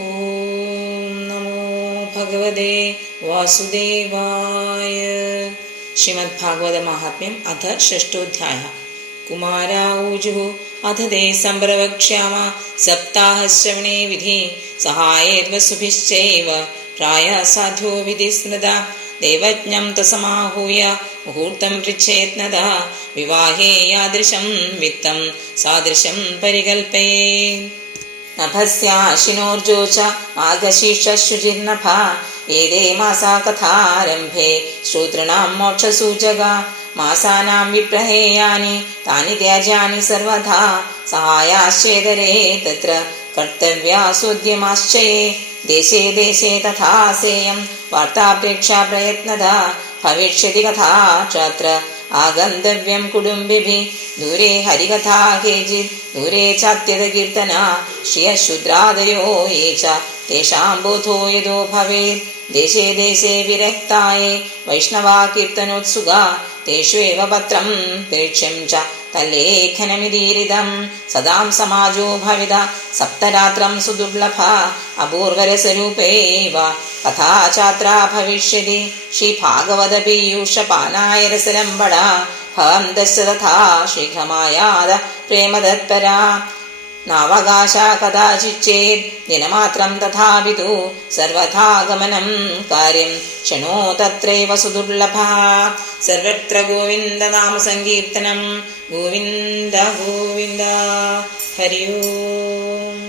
ഓം നമോ ഭഗവതേ വാസുദേവായ. ശ്രീമദ് ഭാഗവത മഹാത്മ്യം അഥ ഷഷ്ടോധ്യായ. കുമാരാ ഊജുഃ അഥ തേ സംപ്രവക്ഷ്യാമ സപ്താഹശ്രവണേ വിധി സഹായേർവസുഭിശ്ചൈവ പ്രായഃ സാധ്യോ വിധി സ്മൃതാ ദേവജ്ഞം തസമാഹൂയ മുഹൂർത്തം പൃച്ഛേത്നദാ വിവാഹേ യാദൃശം വിത്തം സാദൃശം പരികൽപ്പയേത്. നഭസ്യാശ്വിനോർജോച മാഘശീർഷശുചിർനഭഃ ഏതേ മാസാ കഥാരംഭേ ശ്രോതॄണാം മോക്ഷസൂചകാ മാസാനാം വിപ്രഹേയാനി താനി ത്യാജ്യാനി സർവഥാ സഹായാശ്ചേതരേ തത്ര കർത്തവ്യാസോദ്യമാശ്ചയേ ദേശേ ദേശേ തഥാ സേയം വാർത്താപ്രേക്ഷാ പ്രയത്നദാ ഭവിഷ്യതി കഥാ ഛാത്ര ആഗന്തവ്യം കുടുംബിഭിः ദൂരെ ഹരികഥാ കേചിത് ദൂരെ ചാത്യത കീർത്തന ശ്രിയശൂദ്രാദയോ യേ ച തേഷാം ബോധോ യദോ ഭവേത് ദേശേ ദേശേ വിരക്തായേ വൈഷ്ണവാ കീർത്തനോത്സുകാ തേഷ്വേവ പത്രം പ്രേക്ഷ്യം ച തല്ലേഖനമിതീരിതം സദാം സമാജോ ഭവിത സപ്തരാത്രം സുദുർലഭ അപൂർവരസരൂപേവ കഥാ ഛാത്രാ ഭവിഷ്യതി ശ്രീഭാഗവത പീയൂഷപാനായ രസലംബട ഭവന്തശ്ച തഥാ ശീഘ്രമായാത പ്രേമതത്പരാ നാവകാശ കഥാചിച്ചേത് ദിനമാത്രം തഥാപിതു സർവഥാ ഗമനം കാര്യം ക്ഷണോ തത്രൈവ സുദുർലഭഃ. സർവത്ര ഗോവിന്ദ നാമ സങ്കീർത്തനം. ഗോവിന്ദ ഗോവിന്ദ. ഹരി ഓം.